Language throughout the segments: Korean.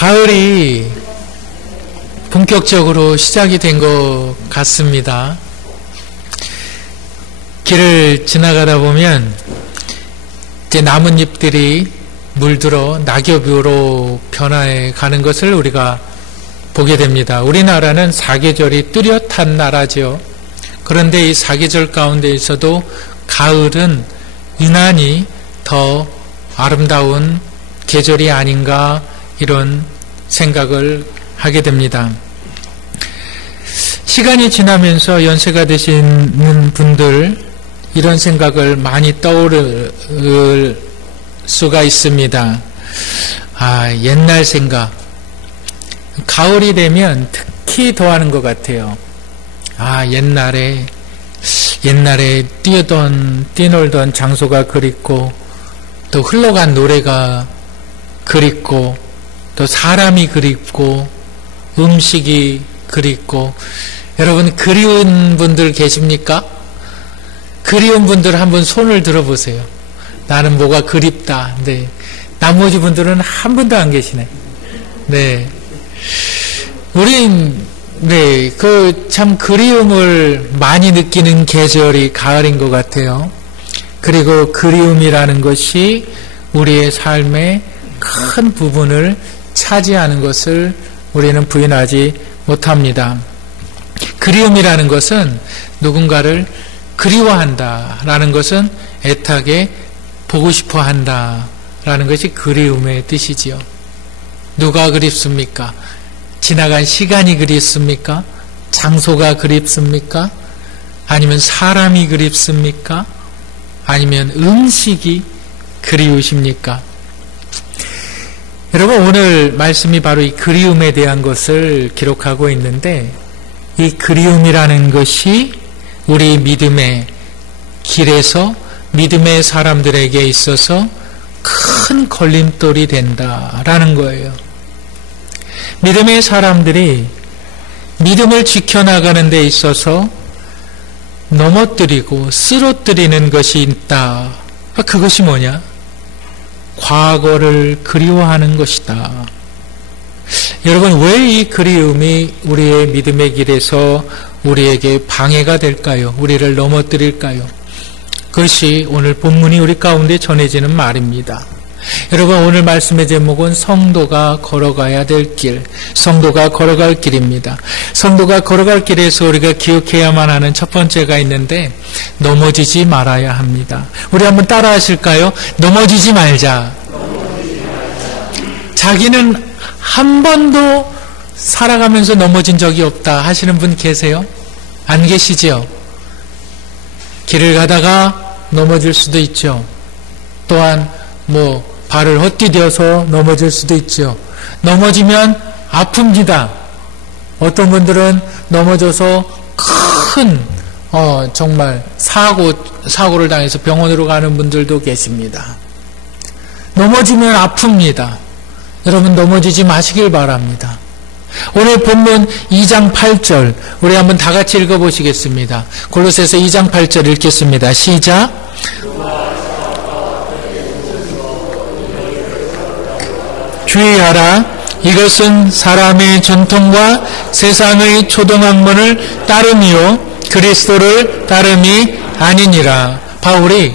가을이 본격적으로 시작이 된 것 같습니다. 길을 지나가다 보면 이제 나뭇잎들이 물들어 낙엽으로 변화해 가는 것을 우리가 보게 됩니다. 우리나라는 사계절이 뚜렷한 나라죠. 그런데 이 사계절 가운데 있어도 가을은 유난히 더 아름다운 계절이 아닌가 이런 생각을 하게 됩니다. 시간이 지나면서 연세가 되시는 분들 이런 생각을 많이 떠오를 수가 있습니다. 옛날 생각. 가을이 되면 특히 더하는 것 같아요. 옛날에 뛰놀던 장소가 그립고 또 흘러간 노래가 그립고 또 사람이 그립고 음식이 그립고 여러분 그리운 분들 계십니까? 그리운 분들 한번 손을 들어보세요. 나는 뭐가 그립다. 네. 나머지 분들은 한 분도 안 계시네. 네. 우린 참 그리움을 많이 느끼는 계절이 가을인 것 같아요. 그리고 그리움이라는 것이 우리의 삶의 큰 부분을 차지하는 것을 우리는 부인하지 못합니다. 그리움이라는 것은 누군가를 그리워한다라는 것은 애타게 보고 싶어 한다라는 것이 그리움의 뜻이지요. 누가 그립습니까? 지나간 시간이 그립습니까? 장소가 그립습니까? 아니면 사람이 그립습니까? 아니면 음식이 그리우십니까? 여러분 오늘 말씀이 바로 이 그리움에 대한 것을 기록하고 있는데 이 그리움이라는 것이 우리 믿음의 길에서 믿음의 사람들에게 있어서 큰 걸림돌이 된다라는 거예요. 믿음의 사람들이 믿음을 지켜나가는 데 있어서 넘어뜨리고 쓰러뜨리는 것이 있다. 그것이 뭐냐? 과거를 그리워하는 것이다. 여러분 왜 이 그리움이 우리의 믿음의 길에서 우리에게 방해가 될까요? 우리를 넘어뜨릴까요? 그것이 오늘 본문이 우리 가운데 전해지는 말입니다. 여러분 오늘 말씀의 제목은 성도가 걸어가야 될 길, 성도가 걸어갈 길입니다. 성도가 걸어갈 길에서 우리가 기억해야만 하는 첫 번째가 있는데 넘어지지 말아야 합니다. 우리 한번 따라 하실까요? 넘어지지 말자. 자기는 한 번도 살아가면서 넘어진 적이 없다 하시는 분 계세요? 안 계시죠? 길을 가다가 넘어질 수도 있죠. 또한 발을 헛디뎌서 넘어질 수도 있죠. 넘어지면 아픕니다. 어떤 분들은 넘어져서 큰 정말 사고를 당해서 병원으로 가는 분들도 계십니다. 넘어지면 아픕니다. 여러분 넘어지지 마시길 바랍니다. 오늘 본문 2장 8절 우리 한번 다 같이 읽어보시겠습니다. 골로새서 2장 8절 읽겠습니다. 시작. 주의하라. 이것은 사람의 전통과 세상의 초등학문을 따름이요 그리스도를 따름이 아니니라. 바울이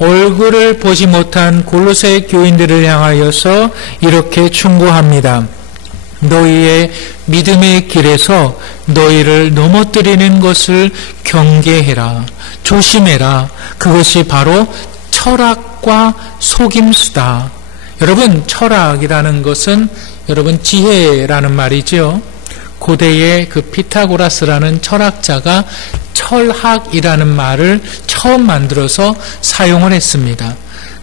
얼굴을 보지 못한 골로새 교인들을 향하여서 이렇게 충고합니다. 너희의 믿음의 길에서 너희를 넘어뜨리는 것을 경계해라. 조심해라. 그것이 바로 철학과 속임수다. 여러분 철학이라는 것은 여러분 지혜라는 말이죠. 고대의 그 피타고라스라는 철학자가 철학이라는 말을 처음 만들어서 사용을 했습니다.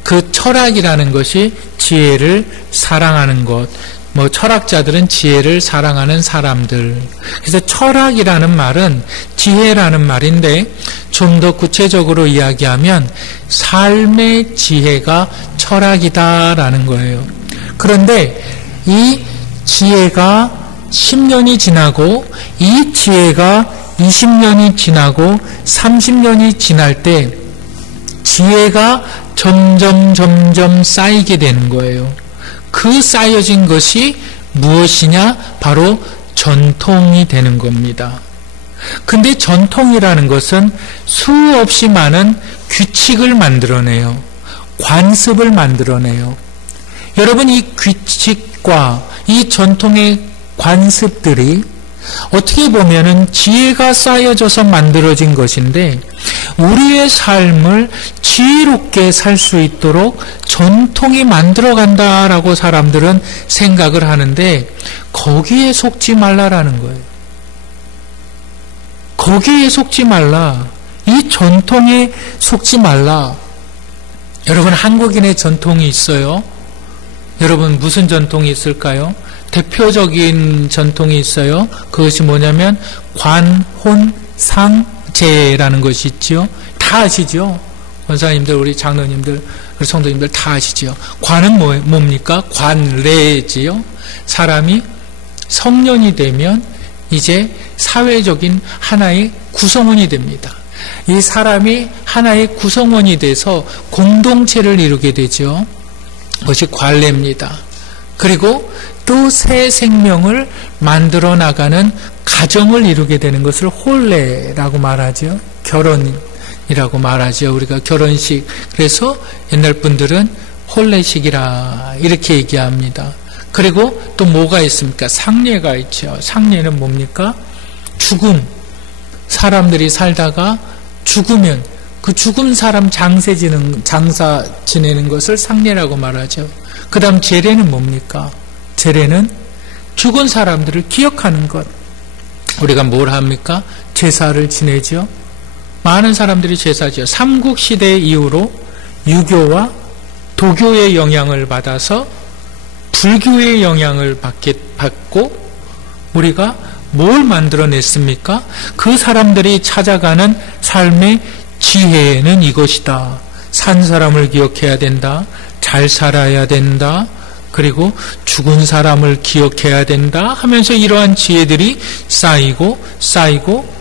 그 철학이라는 것이 지혜를 사랑하는 것, 철학자들은 지혜를 사랑하는 사람들. 그래서 철학이라는 말은 지혜라는 말인데 좀 더 구체적으로 이야기하면 삶의 지혜가 철학이다라는 거예요. 그런데 이 지혜가 10년이 지나고 이 지혜가 20년이 지나고 30년이 지날 때 지혜가 점점 쌓이게 되는 거예요. 그 쌓여진 것이 무엇이냐? 바로 전통이 되는 겁니다. 근데 전통이라는 것은 수없이 많은 규칙을 만들어내요. 관습을 만들어내요. 여러분, 이 규칙과 이 전통의 관습들이 어떻게 보면은 지혜가 쌓여져서 만들어진 것인데, 우리의 삶을 지혜롭게 살 수 있도록 전통이 만들어간다라고 사람들은 생각을 하는데, 거기에 속지 말라라는 거예요. 거기에 속지 말라. 이 전통에 속지 말라. 여러분, 한국인의 전통이 있어요. 여러분, 무슨 전통이 있을까요? 대표적인 전통이 있어요. 그것이 뭐냐면 관혼상제라는 것이 있죠. 다 아시죠? 권사님들, 우리 장로님들, 우리 성도님들 다 아시죠? 관은 뭡니까? 관례지요. 사람이 성년이 되면 이제 사회적인 하나의 구성원이 됩니다. 이 사람이 하나의 구성원이 돼서 공동체를 이루게 되죠. 그것이 관례입니다. 그리고 또 새 생명을 만들어 나가는 가정을 이루게 되는 것을 혼례라고 말하죠. 결혼이라고 말하죠. 우리가 결혼식. 그래서 옛날 분들은 혼례식이라 이렇게 얘기합니다. 그리고 또 뭐가 있습니까? 상례가 있죠. 상례는 뭡니까? 사람들이 살다가 죽으면 그 죽은 사람 장사 지내는 것을 상례라고 말하죠. 그 다음 제례는 뭡니까? 제례는 죽은 사람들을 기억하는 것. 우리가 뭘 합니까? 제사를 지내죠. 많은 사람들이 제사지요. 삼국시대 이후로 유교와 도교의 영향을 받아서 불교의 영향을 받고 우리가 뭘 만들어냈습니까? 그 사람들이 찾아가는 삶의 지혜는 이것이다. 산 사람을 기억해야 된다. 잘 살아야 된다. 그리고 죽은 사람을 기억해야 된다 하면서 이러한 지혜들이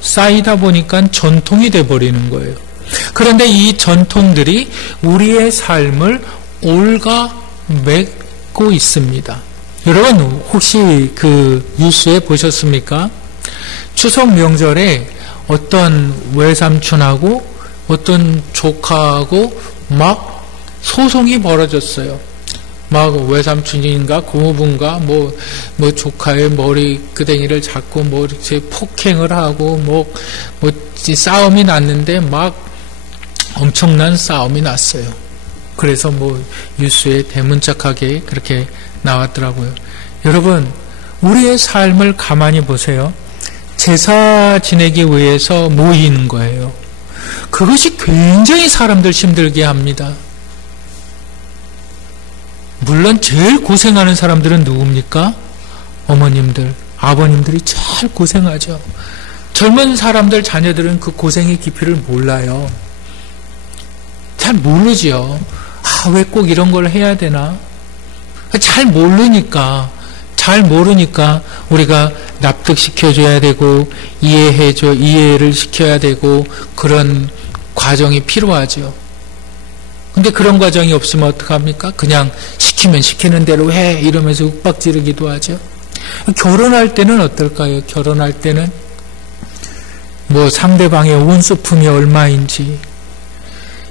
쌓이다 보니까 전통이 돼버리는 거예요. 그런데 이 전통들이 우리의 삶을 올가매고 있습니다. 여러분, 혹시 그 뉴스에 보셨습니까? 추석 명절에 어떤 외삼촌하고 어떤 조카하고 막 소송이 벌어졌어요. 막 외삼촌인가 고모부인가 뭐 조카의 머리 끄댕이를 잡고 뭐 이렇게 폭행을 하고 뭐 싸움이 났는데 막 엄청난 싸움이 났어요. 그래서 뭐 뉴스에 대문짝하게 그렇게 나왔더라고요. 여러분, 우리의 삶을 가만히 보세요. 제사 지내기 위해서 모이는 거예요. 그것이 굉장히 사람들 힘들게 합니다. 물론 제일 고생하는 사람들은 누굽니까? 어머님들, 아버님들이 제일 고생하죠. 젊은 사람들, 자녀들은 그 고생의 깊이를 몰라요. 잘 모르지요. 왜 꼭 이런 걸 해야 되나? 잘 모르니까 우리가 납득시켜줘야 되고 이해를 시켜야 되고 그런 과정이 필요하죠. 근데 그런 과정이 없으면 어떡합니까? 그냥 시키면 시키는 대로 해 이러면서 윽박지르기도 하죠. 결혼할 때는 어떨까요? 결혼할 때는 뭐 상대방의 온수품이 얼마인지.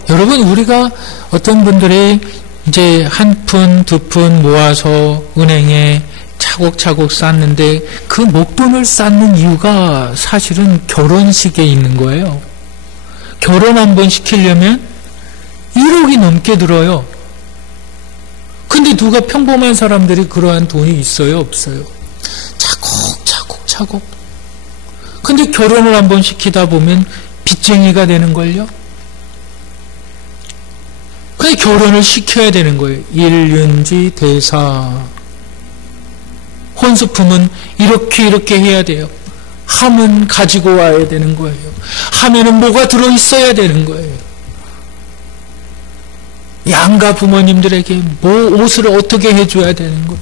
여러분, 우리가 어떤 분들이 이제 한 푼, 두 푼 모아서 은행에 차곡차곡 쌓는데 그 목돈을 쌓는 이유가 사실은 결혼식에 있는 거예요. 결혼 한 번 시키려면 1억이 넘게 들어요. 근데 누가 평범한 사람들이 그러한 돈이 있어요? 없어요? 차곡차곡. 근데 결혼을 한 번 시키다 보면 빚쟁이가 되는걸요? 근데 결혼을 시켜야 되는 거예요. 일륜지 대사. 혼수품은 이렇게 해야 돼요. 함은 가지고 와야 되는 거예요. 함에는 뭐가 들어있어야 되는 거예요. 양가 부모님들에게 옷을 어떻게 해줘야 되는 거예요.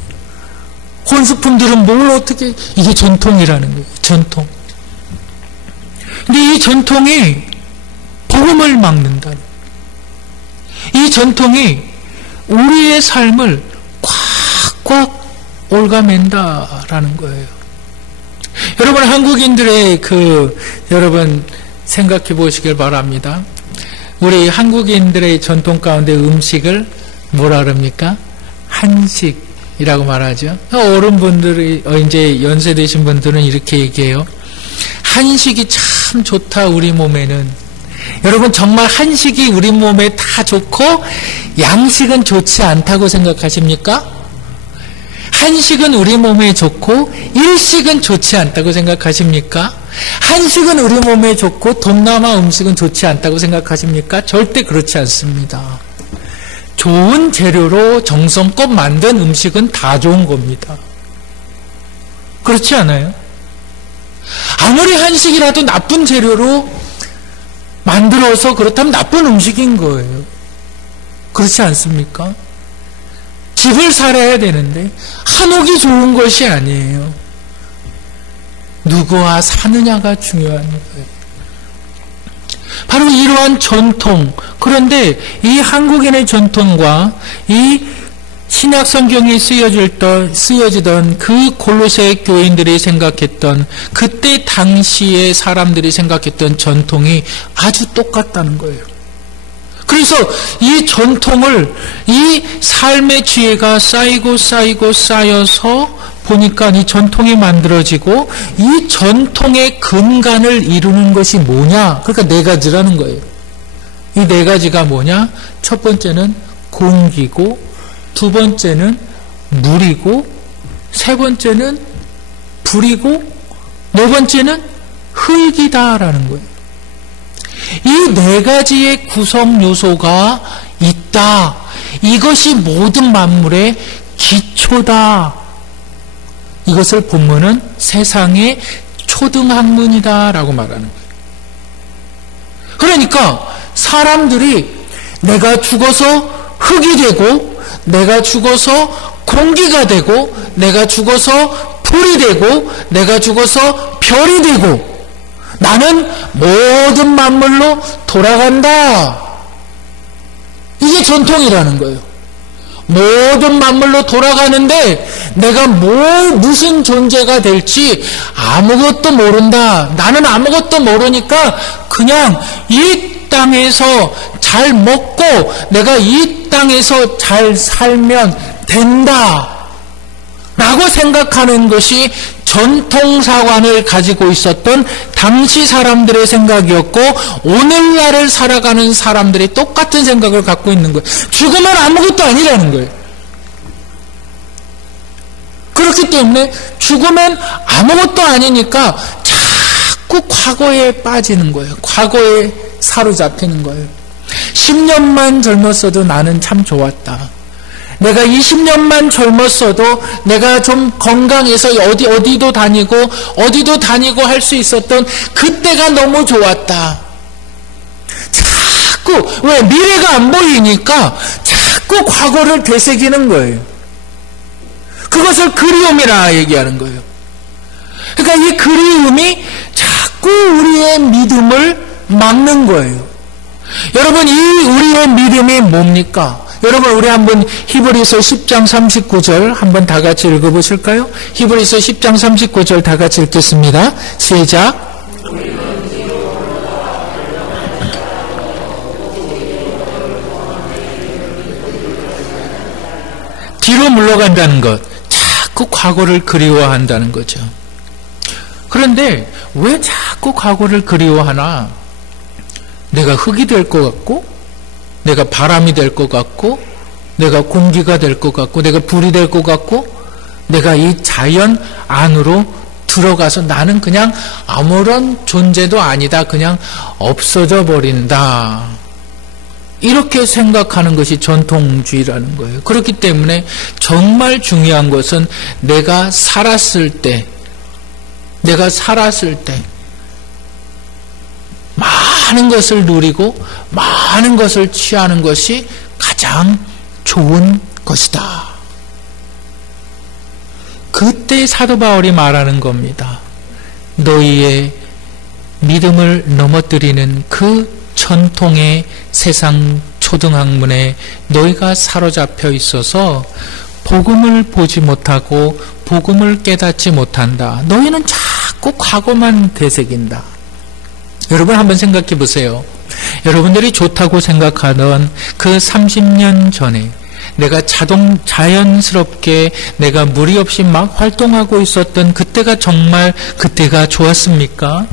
혼수품들은 뭘 어떻게, 이게 전통이라는 거예요. 전통. 근데 이 전통이 복음을 막는다는 거예요. 이 전통이 우리의 삶을 꽉꽉 올가맨다라는 거예요. 여러분, 한국인들의 여러분 생각해 보시길 바랍니다. 우리 한국인들의 전통 가운데 음식을 뭐라 그럽니까? 한식이라고 말하죠. 어른분들이, 이제 연세 되신 분들은 이렇게 얘기해요. 한식이 참 좋다, 우리 몸에는. 여러분, 정말 한식이 우리 몸에 다 좋고 양식은 좋지 않다고 생각하십니까? 한식은 우리 몸에 좋고 일식은 좋지 않다고 생각하십니까? 한식은 우리 몸에 좋고 동남아 음식은 좋지 않다고 생각하십니까? 절대 그렇지 않습니다. 좋은 재료로 정성껏 만든 음식은 다 좋은 겁니다. 그렇지 않아요? 아무리 한식이라도 나쁜 재료로 만들어서 그렇다면 나쁜 음식인 거예요. 그렇지 않습니까? 집을 살아야 되는데 한옥이 좋은 것이 아니에요. 누구와 사느냐가 중요한 거예요. 바로 이러한 전통, 그런데 이 한국인의 전통과 이 신약 성경이 쓰여지던 그 골로새 교인들이 생각했던, 그때 당시에 사람들이 생각했던 전통이 아주 똑같다는 거예요. 그래서 이 전통을, 이 삶의 지혜가 쌓여서 보니까 이 전통이 만들어지고, 이 전통의 근간을 이루는 것이 뭐냐? 그러니까 네 가지라는 거예요. 이 네 가지가 뭐냐? 첫 번째는 공기고, 두 번째는 물이고, 세 번째는 불이고, 네 번째는 흙이다라는 거예요. 이 네 가지의 구성 요소가 있다. 이것이 모든 만물의 기초다. 이것을 본문은 세상의 초등학문이다라고 말하는 거예요. 그러니까 사람들이 내가 죽어서 흙이 되고, 내가 죽어서 공기가 되고, 내가 죽어서 불이 되고, 내가 죽어서 별이 되고, 나는 모든 만물로 돌아간다. 이게 전통이라는 거예요. 모든 만물로 돌아가는데 내가 무슨 존재가 될지 아무것도 모른다. 나는 아무것도 모르니까 그냥 이 땅에서 잘 먹고 내가 이 땅에서 잘 살면 된다 라고 생각하는 것이 전통사관을 가지고 있었던 당시 사람들의 생각이었고, 오늘날을 살아가는 사람들이 똑같은 생각을 갖고 있는 거예요. 죽으면 아무것도 아니라는 거예요. 그렇기 때문에 죽으면 아무것도 아니니까 자꾸 과거에 빠지는 거예요. 과거에 사로잡히는 거예요. 10년만 젊었어도 나는 참 좋았다. 내가 20년만 젊었어도 내가 좀 건강해서 어디도 다니고 할 수 있었던 그때가 너무 좋았다. 자꾸, 왜? 미래가 안 보이니까 자꾸 과거를 되새기는 거예요. 그것을 그리움이라 얘기하는 거예요. 그러니까 이 그리움이 자꾸 우리의 믿음을 막는 거예요. 여러분, 이 우리의 믿음이 뭡니까? 여러분, 우리 한번 히브리서 10장 39절 한번 다 같이 읽어보실까요? 히브리서 10장 39절 다 같이 읽겠습니다. 시작. 뒤로 물러간다는 것, 자꾸 과거를 그리워한다는 거죠. 그런데 왜 자꾸 과거를 그리워하나? 내가 흙이 될 것 같고, 내가 바람이 될 것 같고, 내가 공기가 될 것 같고, 내가 불이 될 것 같고, 내가 이 자연 안으로 들어가서 나는 그냥 아무런 존재도 아니다. 그냥 없어져 버린다. 이렇게 생각하는 것이 전통주의라는 거예요. 그렇기 때문에 정말 중요한 것은 내가 살았을 때 많은 것을 누리고 많은 것을 취하는 것이 가장 좋은 것이다. 그때 사도 바울이 말하는 겁니다. 너희의 믿음을 넘어뜨리는 그 전통의 세상 초등학문에 너희가 사로잡혀 있어서 복음을 보지 못하고 복음을 깨닫지 못한다. 너희는 자꾸 과거만 되새긴다. 여러분 한번 생각해 보세요. 여러분들이 좋다고 생각하던 그 30년 전에 내가 자연스럽게 내가 무리 없이 막 활동하고 있었던 그때가 정말 그때가 좋았습니까?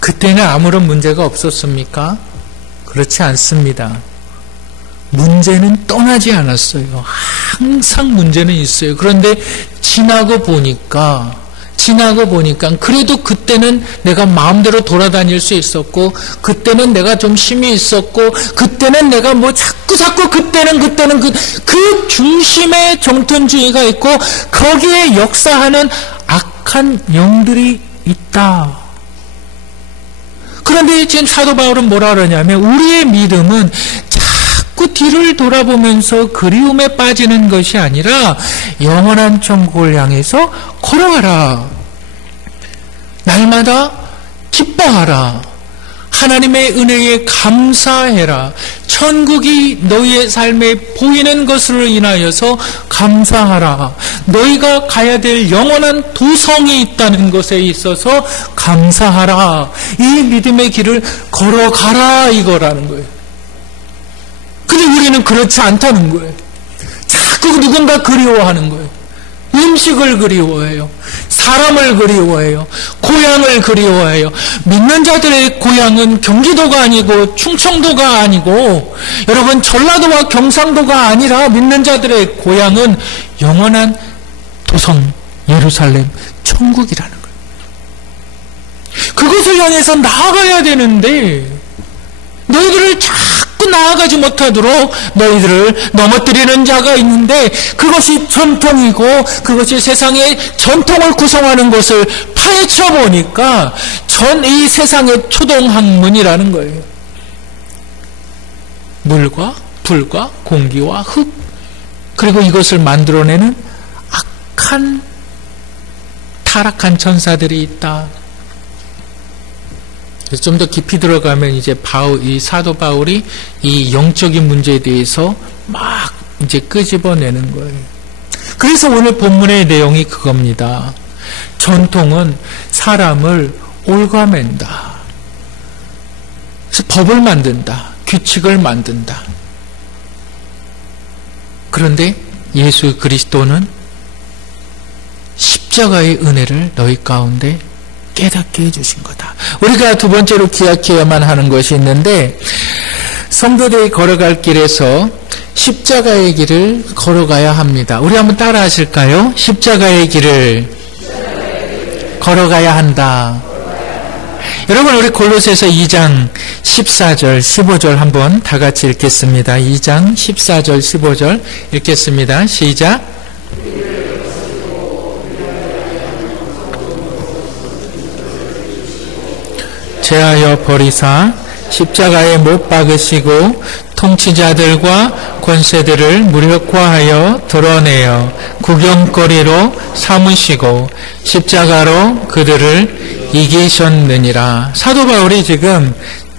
그때는 아무런 문제가 없었습니까? 그렇지 않습니다. 문제는 떠나지 않았어요. 항상 문제는 있어요. 그런데 지나고 보니까 그래도 그때는 내가 마음대로 돌아다닐 수 있었고, 그때는 내가 좀 힘이 있었고, 그때는 내가 뭐 자꾸 그때는 그 중심에 정통주의가 있고 거기에 역사하는 악한 영들이 있다. 그런데 지금 사도 바울은 뭐라 그러냐면 우리의 믿음은 자꾸 뒤를 돌아보면서 그리움에 빠지는 것이 아니라 영원한 천국을 향해서 걸어가라. 날마다 기뻐하라. 하나님의 은혜에 감사해라. 천국이 너희의 삶에 보이는 것으로 인하여서 감사하라. 너희가 가야 될 영원한 도성이 있다는 것에 있어서 감사하라. 이 믿음의 길을 걸어가라 이거라는 거예요. 근데 우리는 그렇지 않다는 거예요. 자꾸 누군가 그리워하는 거예요. 음식을 그리워해요. 사람을 그리워해요. 고향을 그리워해요. 믿는 자들의 고향은 경기도가 아니고 충청도가 아니고 여러분 전라도와 경상도가 아니라 믿는 자들의 고향은 영원한 도성 예루살렘 천국이라는 거예요. 그것을 향해서 나아가야 되는데 너희들을 자꾸 나아가지 못하도록 너희들을 넘어뜨리는 자가 있는데 그것이 전통이고 그것이 세상의 전통을 구성하는 것을 파헤쳐 보니까 이 세상의 초동학문이라는 거예요. 물과 불과 공기와 흙 그리고 이것을 만들어내는 악한 타락한 천사들이 있다. 좀 더 깊이 들어가면 이제 이 사도 바울이 이 영적인 문제에 대해서 막 이제 끄집어내는 거예요. 그래서 오늘 본문의 내용이 그겁니다. 전통은 사람을 올가맨다. 그래서 법을 만든다. 규칙을 만든다. 그런데 예수 그리스도는 십자가의 은혜를 너희 가운데 깨닫게 해주신 거다. 우리가 두 번째로 기억해야만 하는 것이 있는데 성도들이 걸어갈 길에서 십자가의 길을 걸어가야 합니다. 우리 한번 따라 하실까요? 십자가의 길을 걸어가야 한다. 여러분 우리 골로새서 2장 14절 15절 한번 다 같이 읽겠습니다. 2장 14절 15절 읽겠습니다. 시작. 제하여 버리사 십자가에 못 박으시고 통치자들과 권세들을 무력화하여 드러내어 구경거리로 삼으시고 십자가로 그들을 이기셨느니라. 사도 바울이 지금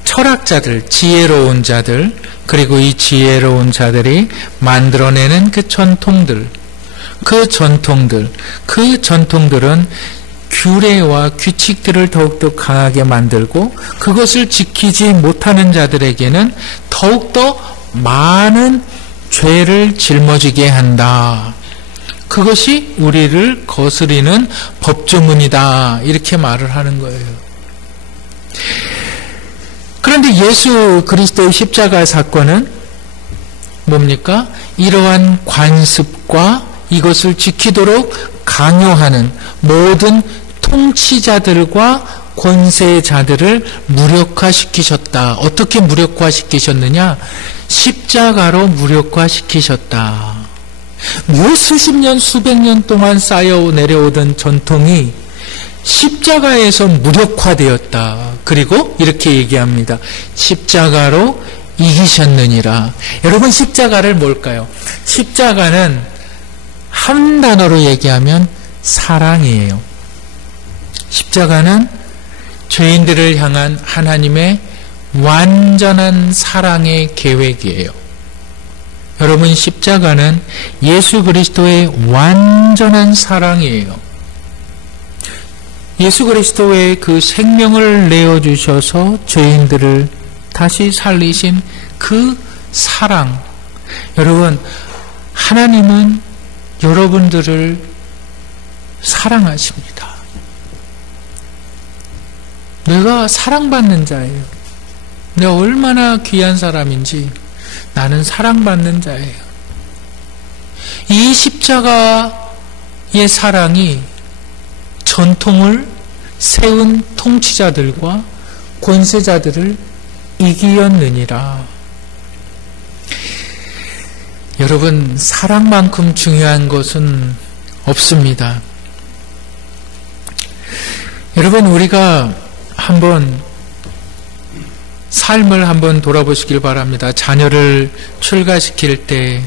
철학자들, 지혜로운 자들, 그리고 이 지혜로운 자들이 만들어내는 그 전통들은 규례와 규칙들을 더욱더 강하게 만들고 그것을 지키지 못하는 자들에게는 더욱더 많은 죄를 짊어지게 한다. 그것이 우리를 거스리는 법조문이다. 이렇게 말을 하는 거예요. 그런데 예수 그리스도의 십자가 사건은 뭡니까? 이러한 관습과 이것을 지키도록 강요하는 모든 통치자들과 권세자들을 무력화시키셨다. 어떻게 무력화시키셨느냐? 십자가로 무력화시키셨다. 수십 년, 수백 년 동안 쌓여 내려오던 전통이 십자가에서 무력화되었다. 그리고 이렇게 얘기합니다. 십자가로 이기셨느니라. 여러분 십자가를 뭘까요? 십자가는 한 단어로 얘기하면 사랑이에요. 십자가는 죄인들을 향한 하나님의 완전한 사랑의 계획이에요. 여러분, 십자가는 예수 그리스도의 완전한 사랑이에요. 예수 그리스도의 그 생명을 내어주셔서 죄인들을 다시 살리신 그 사랑. 여러분, 하나님은 여러분들을 사랑하십니다. 내가 사랑받는 자예요. 내가 얼마나 귀한 사람인지 나는 사랑받는 자예요. 이 십자가의 사랑이 전통을 세운 통치자들과 권세자들을 이기었느니라. 여러분, 사랑만큼 중요한 것은 없습니다. 여러분, 우리가 한번 삶을 한번 돌아보시길 바랍니다. 자녀를 출가시킬 때,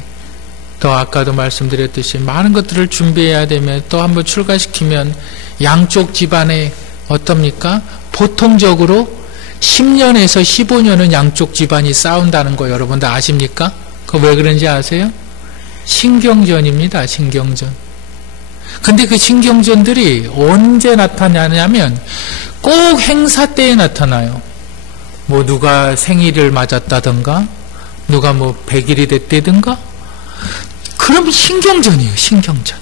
또 아까도 말씀드렸듯이 많은 것들을 준비해야 되면 또 한번 출가시키면 양쪽 집안에 어떻습니까? 보통적으로 10년에서 15년은 양쪽 집안이 싸운다는 거 여러분들 아십니까? 그거 왜 그런지 아세요? 신경전입니다. 신경전. 근데 그 신경전들이 언제 나타나냐면 꼭 행사 때에 나타나요. 뭐 누가 생일을 맞았다든가 누가 뭐 100일이 됐다든가, 그럼 신경전이에요. 신경전.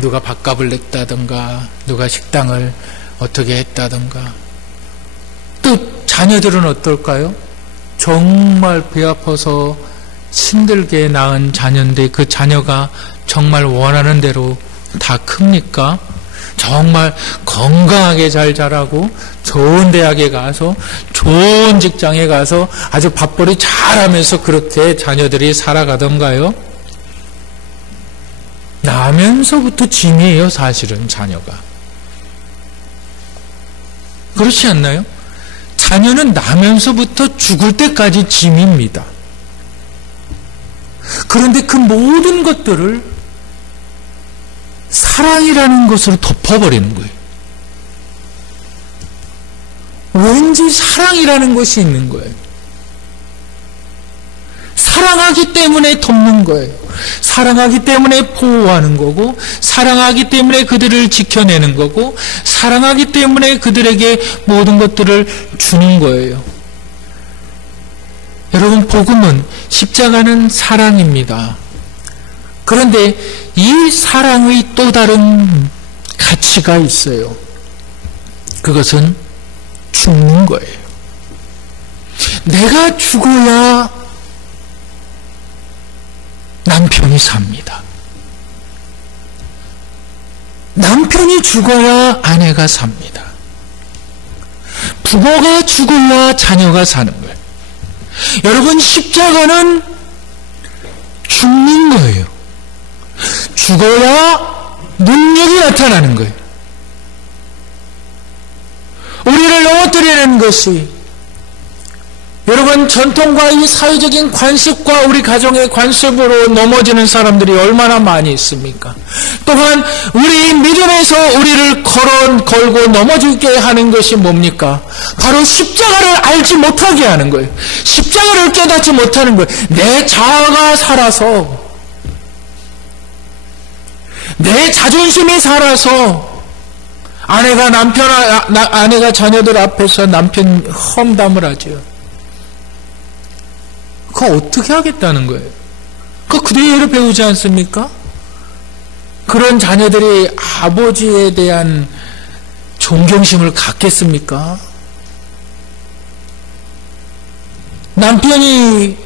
누가 밥값을 냈다든가 누가 식당을 어떻게 했다든가. 또 자녀들은 어떨까요? 정말 배 아파서 힘들게 낳은 자녀인데 그 자녀가 정말 원하는 대로 다 큽니까? 정말 건강하게 잘 자라고 좋은 대학에 가서 좋은 직장에 가서 아주 밥벌이 잘하면서 그렇게 자녀들이 살아가던가요? 나면서부터 짐이에요. 사실은 자녀가. 그렇지 않나요? 자녀는 나면서부터 죽을 때까지 짐입니다. 그런데 그 모든 것들을 사랑이라는 것으로 덮어버리는 거예요. 왠지 사랑이라는 것이 있는 거예요. 사랑하기 때문에 덮는 거예요. 사랑하기 때문에 보호하는 거고, 사랑하기 때문에 그들을 지켜내는 거고, 사랑하기 때문에 그들에게 모든 것들을 주는 거예요. 여러분, 복음은, 십자가는 사랑입니다. 그런데 이 사랑의 또 다른 가치가 있어요. 그것은 죽는 거예요. 내가 죽어야 남편이 삽니다. 남편이 죽어야 아내가 삽니다. 부모가 죽어야 자녀가 사는 거예요. 여러분, 십자가는 죽는 거예요. 죽어야 능력이 나타나는 거예요. 우리를 넘어뜨리는 것이, 여러분, 전통과 이 사회적인 관습과 우리 가정의 관습으로 넘어지는 사람들이 얼마나 많이 있습니까? 또한 우리 믿음에서 우리를 걸고 넘어지게 하는 것이 뭡니까? 바로 십자가를 알지 못하게 하는 거예요. 십자가를 깨닫지 못하는 거예요. 내 자아가 살아서, 내 자존심이 살아서 아내가 자녀들 앞에서 남편 험담을 하죠. 그거 어떻게 하겠다는 거예요? 그거 그대로 배우지 않습니까? 그런 자녀들이 아버지에 대한 존경심을 갖겠습니까? 남편이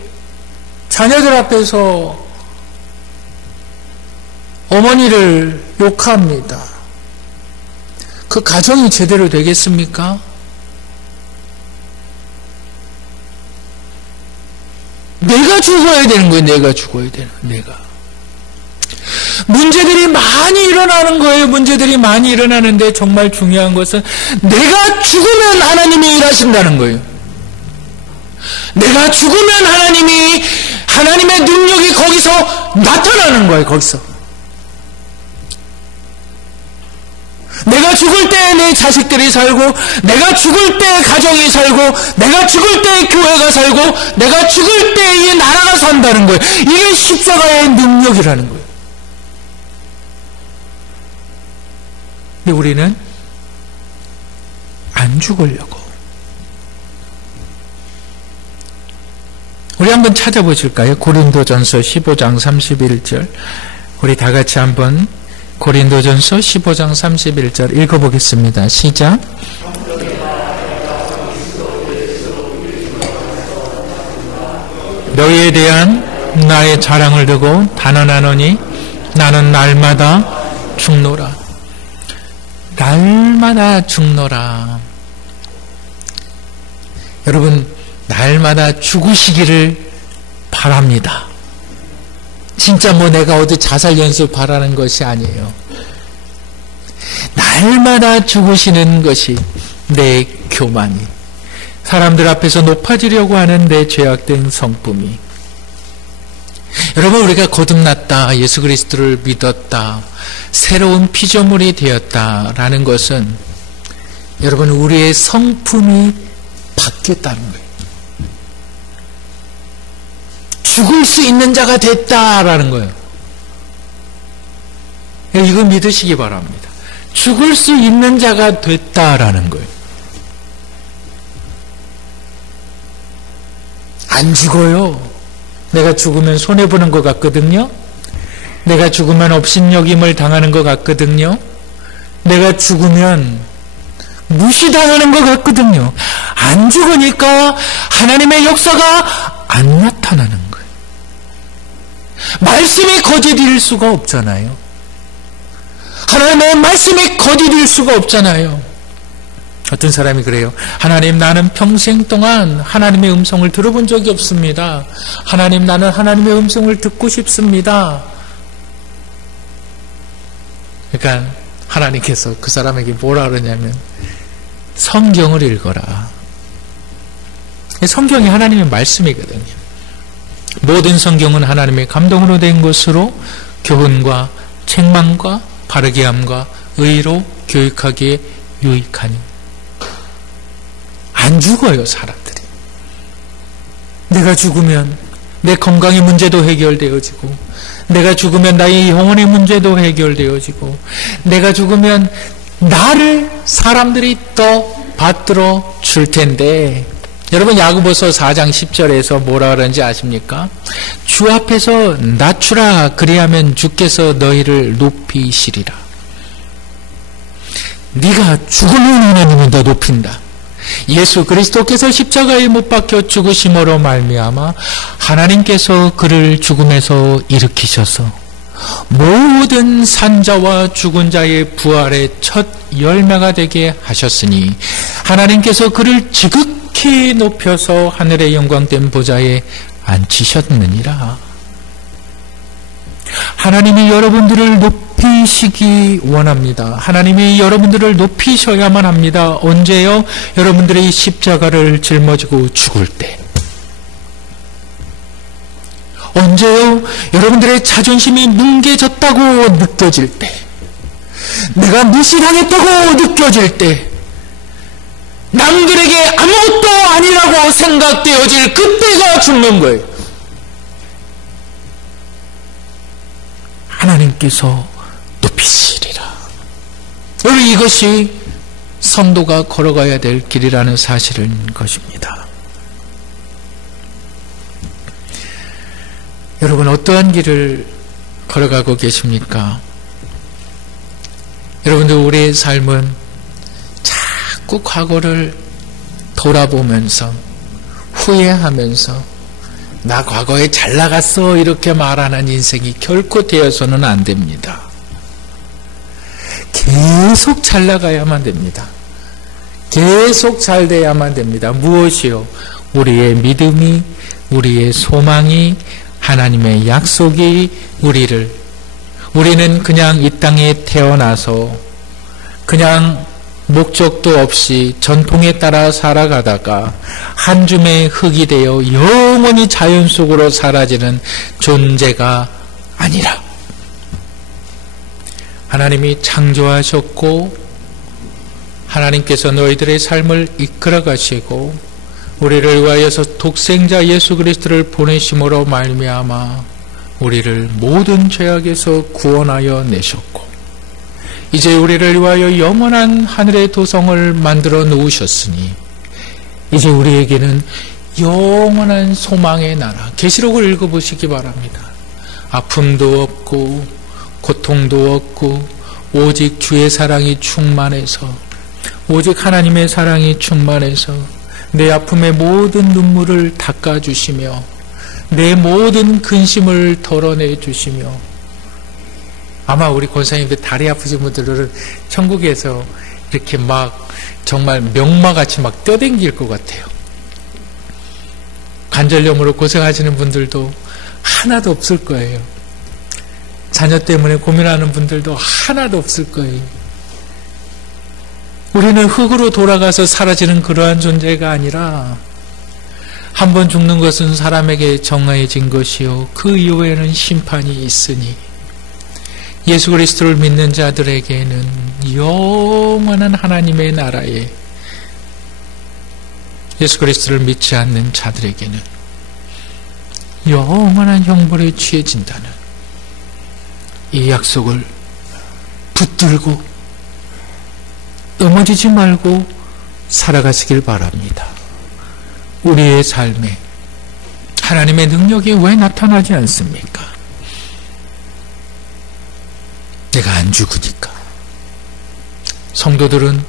자녀들 앞에서 어머니를 욕합니다. 그 가정이 제대로 되겠습니까? 내가 죽어야 되는 거예요. 내가 죽어야 되는 거예요. 내가. 문제들이 많이 일어나는 거예요. 문제들이 많이 일어나는데 정말 중요한 것은 내가 죽으면 하나님이 일하신다는 거예요. 내가 죽으면 하나님의 능력이 거기서 나타나는 거예요. 거기서. 내가 죽을 때 내 자식들이 살고, 내가 죽을 때 가정이 살고, 내가 죽을 때 교회가 살고, 내가 죽을 때 이 나라가 산다는 거예요. 이게 십자가의 능력이라는 거예요. 근데 우리는 안 죽으려고. 우리 한번 찾아보실까요? 고린도전서 15장 31절. 우리 다 같이 한번 고린도전서 15장 31절 읽어보겠습니다. 시작. 너희에 대한 나의 자랑을 두고 단언하노니 나는 날마다 죽노라. 날마다 죽노라. 여러분, 날마다 죽으시기를 바랍니다. 진짜 뭐 내가 어디 자살 연습 바라는 것이 아니에요. 날마다 죽으시는 것이 내 교만이, 사람들 앞에서 높아지려고 하는 내 죄악된 성품이. 여러분, 우리가 거듭났다, 예수 그리스도를 믿었다, 새로운 피조물이 되었다라는 것은 여러분 우리의 성품이 바뀌었다는 거예요. 죽을 수 있는 자가 됐다라는 거예요. 이거 믿으시기 바랍니다. 죽을 수 있는 자가 됐다라는 거예요. 안 죽어요. 내가 죽으면 손해보는 것 같거든요. 내가 죽으면 업신여김을 당하는 것 같거든요. 내가 죽으면 무시당하는 것 같거든요. 안 죽으니까 하나님의 역사가 안 나타나는 거예요. 말씀이 거짓일 수가 없잖아요. 하나님의 말씀이 거짓일 수가 없잖아요. 어떤 사람이 그래요. 하나님, 나는 평생 동안 하나님의 음성을 들어본 적이 없습니다. 하나님, 나는 하나님의 음성을 듣고 싶습니다. 그러니까 하나님께서 그 사람에게 뭐라 그러냐면 성경을 읽어라. 성경이 하나님의 말씀이거든요. 모든 성경은 하나님의 감동으로 된 것으로 교훈과 책망과 바르게 함과 의로 교육하기에 유익하니. 안 죽어요, 사람들이. 내가 죽으면 내 건강의 문제도 해결되어지고, 내가 죽으면 나의 영혼의 문제도 해결되어지고, 내가 죽으면 나를 사람들이 또 받들어 줄 텐데, 여러분 야고보서 4장 10절에서 뭐라 그러는지 아십니까? 주 앞에서 낮추라, 그리하면 주께서 너희를 높이시리라. 네가 죽으면 하나님은 더 높인다. 예수 그리스도께서 십자가에 못 박혀 죽으심으로 말미암아 하나님께서 그를 죽음에서 일으키셔서 모든 산자와 죽은 자의 부활의 첫 열매가 되게 하셨으니 하나님께서 그를 지극히 높여서 하늘의 영광된 보좌에 앉히셨느니라. 하나님이 여러분들을 높이시기 원합니다. 하나님이 여러분들을 높이셔야만 합니다. 언제요? 여러분들이 십자가를 짊어지고 죽을 때. 언제요? 여러분들의 자존심이 뭉개졌다고 느껴질 때. 내가 무시당했다고 느껴질 때. 남들에게 아무것도 아니라고 생각되어질 그때가 죽는 거예요. 하나님께서 높이시리라. 여러분, 이것이 성도가 걸어가야 될 길이라는 사실은 것입니다. 여러분, 어떠한 길을 걸어가고 계십니까? 여러분들, 우리의 삶은 자꾸 과거를 돌아보면서 후회하면서 나 과거에 잘 나갔어 이렇게 말하는 인생이 결코 되어서는 안 됩니다. 계속 잘 나가야만 됩니다. 계속 잘 돼야만 됩니다. 무엇이요? 우리의 믿음이, 우리의 소망이, 하나님의 약속이 우리는 그냥 이 땅에 태어나서 그냥 목적도 없이 전통에 따라 살아가다가 한 줌의 흙이 되어 영원히 자연 속으로 사라지는 존재가 아니라 하나님이 창조하셨고 하나님께서 너희들의 삶을 이끌어 가시고 우리를 위하여서 독생자 예수 그리스도를 보내심으로 말미암아 우리를 모든 죄악에서 구원하여 내셨고 이제 우리를 위하여 영원한 하늘의 도성을 만들어 놓으셨으니 이제 우리에게는 영원한 소망의 나라, 계시록을 읽어보시기 바랍니다. 아픔도 없고 고통도 없고 오직 주의 사랑이 충만해서, 오직 하나님의 사랑이 충만해서 내 아픔의 모든 눈물을 닦아주시며 내 모든 근심을 덜어내 주시며, 아마 우리 권사님들 다리 아프신 분들은 천국에서 이렇게 막 정말 명마같이 막 뛰어댕길 것 같아요. 관절염으로 고생하시는 분들도 하나도 없을 거예요. 자녀 때문에 고민하는 분들도 하나도 없을 거예요. 우리는 흙으로 돌아가서 사라지는 그러한 존재가 아니라 한 번 죽는 것은 사람에게 정해진 것이요 그 이후에는 심판이 있으니 예수 그리스도를 믿는 자들에게는 영원한 하나님의 나라에, 예수 그리스도를 믿지 않는 자들에게는 영원한 형벌에 취해진다는 이 약속을 붙들고 넘어지지 말고 살아가시길 바랍니다. 우리의 삶에 하나님의 능력이 왜 나타나지 않습니까? 내가 안 죽으니까. 성도들은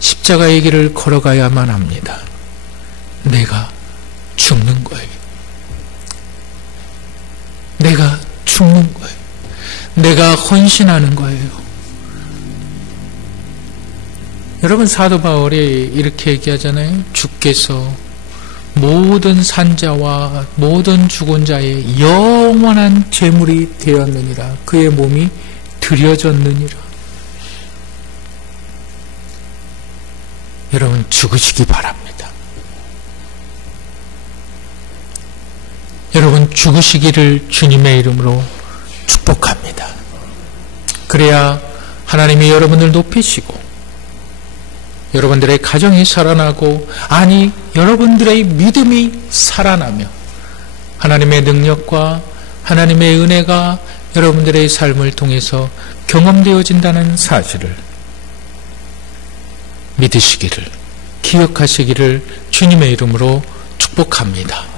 십자가의 길을 걸어가야만 합니다. 내가 죽는 거예요. 내가 죽는 거예요. 내가 헌신하는 거예요. 여러분, 사도 바울이 이렇게 얘기하잖아요. 주께서 모든 산자와 모든 죽은 자의 영원한 제물이 되었느니라. 그의 몸이 드려졌느니라. 여러분, 죽으시기 바랍니다. 여러분, 죽으시기를 주님의 이름으로 축복합니다. 그래야 하나님이 여러분을 높이시고 여러분들의 가정이 살아나고, 아니 여러분들의 믿음이 살아나며 하나님의 능력과 하나님의 은혜가 여러분들의 삶을 통해서 경험되어진다는 사실을 믿으시기를, 기억하시기를 주님의 이름으로 축복합니다.